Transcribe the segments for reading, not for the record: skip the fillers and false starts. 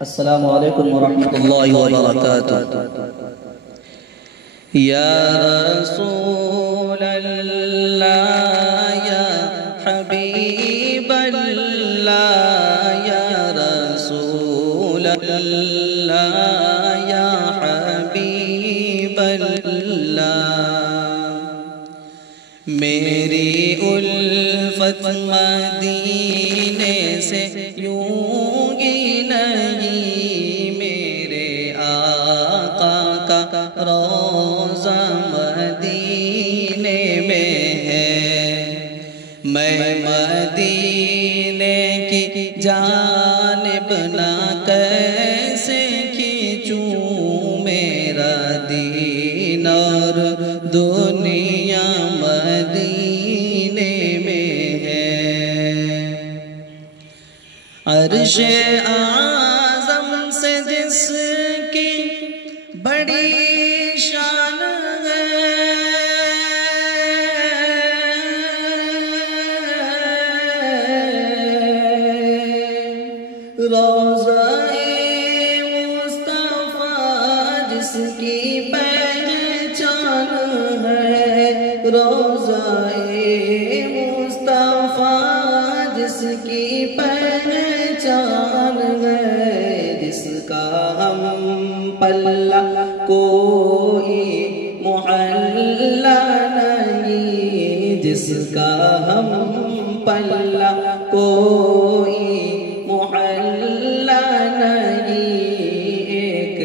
السلام علیکم ورحمۃ اللہ وبرکاتہ۔ یا رسول اللہ یا حبیب اللہ یا رسول اللہ یا حبیب اللہ، میری الفت مدینے سے یوں گی نہیں، میرے آقا کا روضہ مدینے میں ہے، میں مدینے کی جانب نہ کیسے کھینچوں، میرا دین اور دنیا مدینے میں ہے۔ عرش اعظم سے جس کی بڑی شان ہے، روضہ مصطفیٰ جس کی پہچان ہے، روضہ مصطفیٰ جس کی پہچان ہے، جس کا ہم پلہ کوئی محلہ نہیں، جس کا ہم پلہ کوئی محلہ نہیں، ایک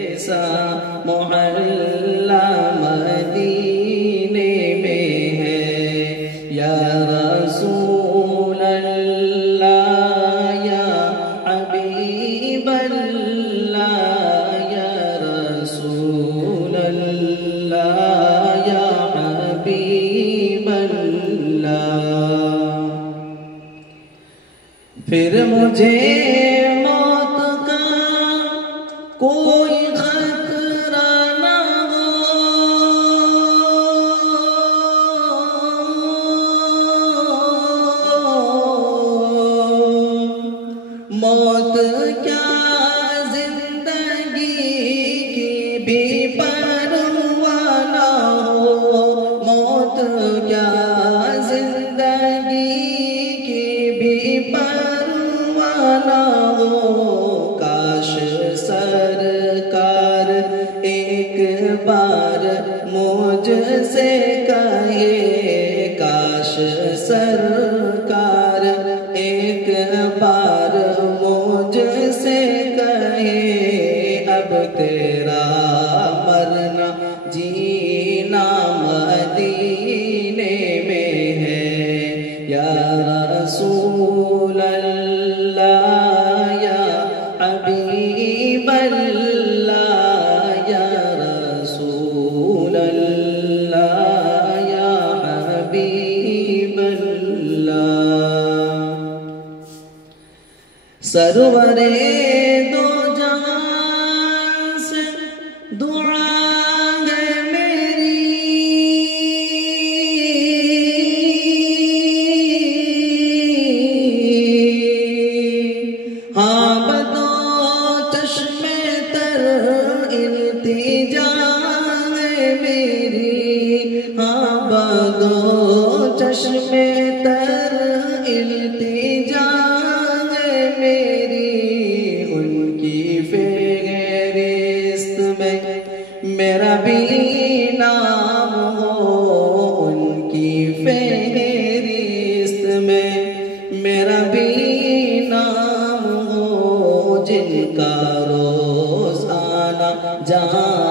ایسا محلہ مدینے میں ہے۔ یا رسول اللہ یا حبیب اللہ یا رسول اللہ یا حبیب اللہ، پھر مجھے موت کا کوئی خطرہ نہ ہو، موت کیا زندگی کی بھی پرواہ نہ ہو، موت کیا زندگی کی بھی پرواہ نہ ہو، کاش سرکار ایک بار مجھ سے کہے، کاش سرکار ایک بار مجھ سے کہے، اب تیرا مرنا جینا مدینے میں ہے۔ یا رسول اللہ یا حبیب اللہ یا رسول اللہ یا حبیب اللہ، سرور دو جہاں سے دعا ہے میری، ہاں بدو چشم تر التجا ہے میری، ہاں بدو چشم تر التجا ہے میری، ان کی فہرست میں میرا بھی نام ہو، ان کی فہرست میں میرا بھی نام ہو، جن کا روزانہ جان